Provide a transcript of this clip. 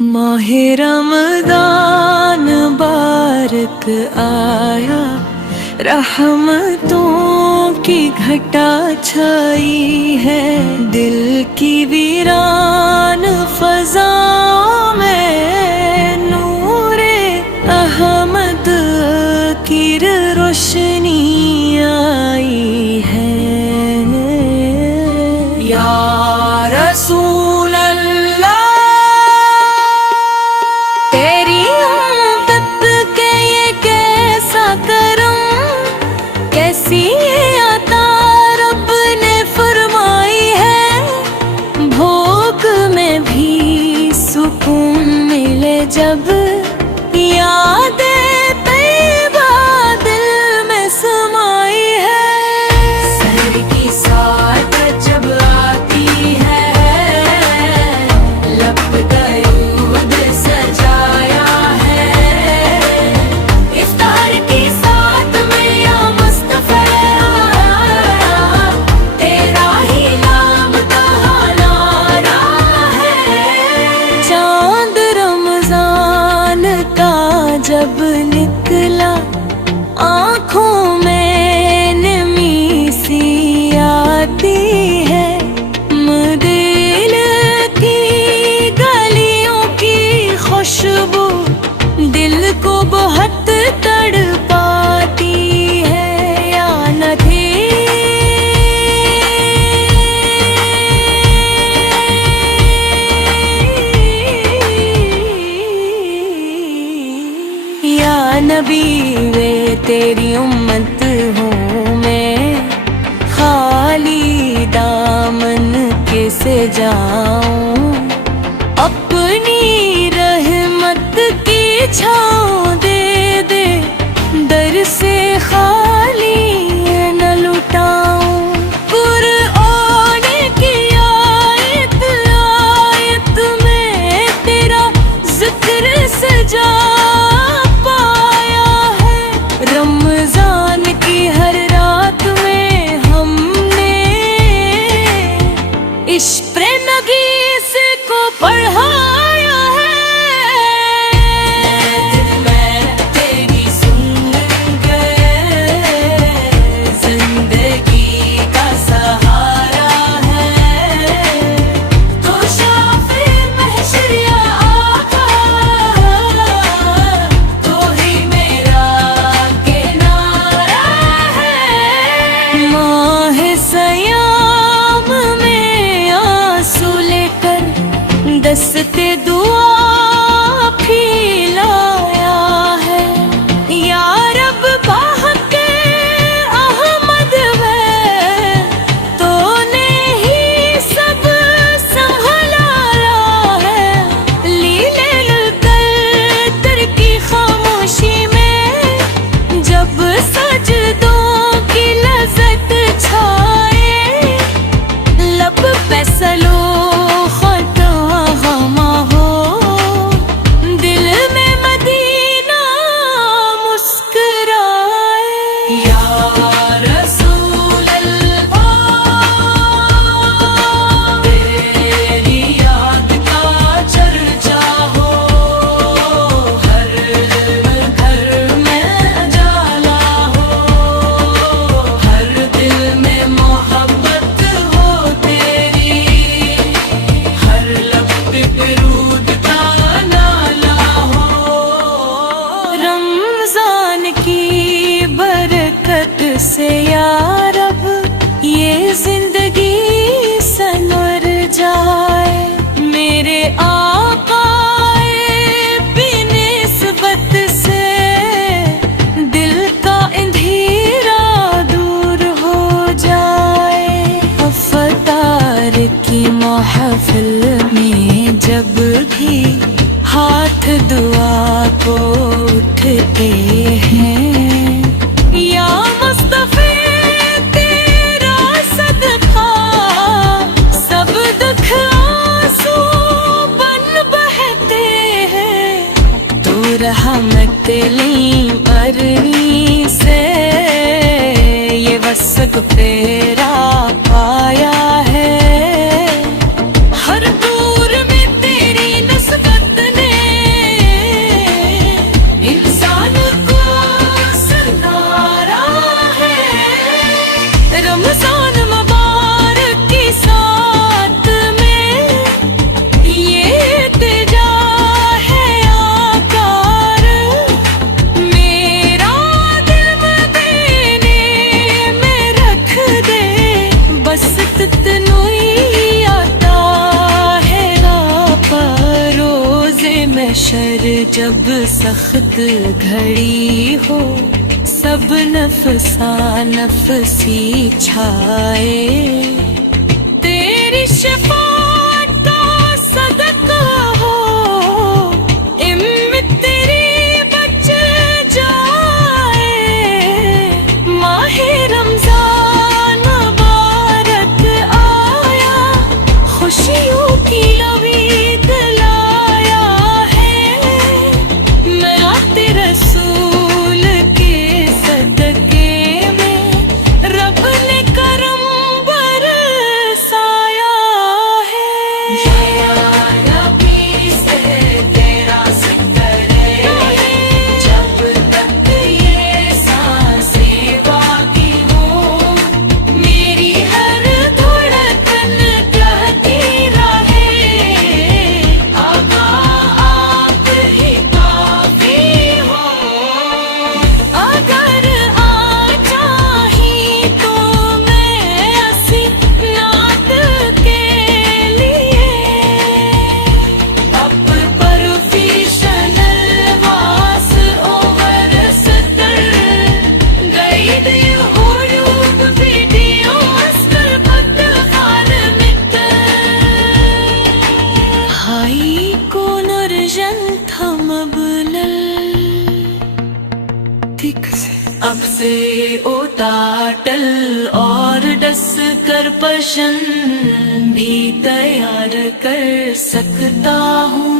माहे रमज़ान बारक आया, रहमतों की घटा छाई है। दिल की वीरान फज़ाओं में नूरे अहमद की रोशनी आई है। या रसूल अल्लाह, तेरी उम्मत के ये कैसा करम, कैसी ये अता रब ने फरमाई है। भोग में भी सुकून मिले जब याद तैयबा दिल में समाई है। सर की सादत जब आती है, लब दरूद सजाया है। इफ्तार की साथ में या मुस्तफा, तेरा ही नाम कहा नारा है। चांद रमजान का जब निकला, आँखों में नमी सी आती है। दिल की गलियों की खुशबू दिल को बहुत तड़पाती है। या न थी या नबी वे तेरी उम्मत हूँ मैं, खाली दामन कैसे जाऊं। अपनी रहमत की छाँव दे दे, दर से खाली न लुटाऊं। कुरआन की आयत आयत में तेरा जिक्र सजा पाया है। रमजान की हर रात में हमने इश्क़ नगीस को पढ़ाया है। दिल में तेरी सुन गए, जिंदगी का सहारा है। तो शाफे महशर या आका, तो ही मेरा किनारा है। माह सयाम में आंसू लेकर दस्ते दुआ भी लाया है। या रब बाहके अहमद है, तूने ही सब संभलाया है। लीले कर की खामोशी में जब सजदों की लज़्ज़त छाए, लब पे सलो से या रब ये जिंदगी संवर जाए। मेरे आकाए बिनिस्बत से दिल का अंधेरा दूर हो जाए। अफ्तार की महफिल में जब भी हाथ दुआ को उठते हैं, या मुस्तफे तेरा सदका सब दुख आंसू बन बहते हैं। तू रहमत ली बरनी से ये वसक तेरा पाया है। हर दूर में तेरी नस्बत रोजे में शर जब सख्त घड़ी हो, सब नफसा नफसी छाए, तेरी शफाअत का सदका हो, इम्मत तेरी बच जाए। माहे रमजान मुबारक आया, खुशियों की लवीद लाया है, मैं आते रसूल के सदके में रब ने करम बरसाया है। या नबी से तेरा जिक्र है, जब तक ये सांसें बाकी हों, मेरी हर धड़कन कहती रहे, आका आप ही काफी हो। अगर आ चाही तो मैं ऐसी नात के लिए अब प्रोफेशनल वास ओवर सतर गई दी उरूब वीडियो मस्कर पत खाल मित्र हाई को नरजन थम बनल ठीक से अब से उताटल और डस कर पशन भी तैयार कर सकता हूँ।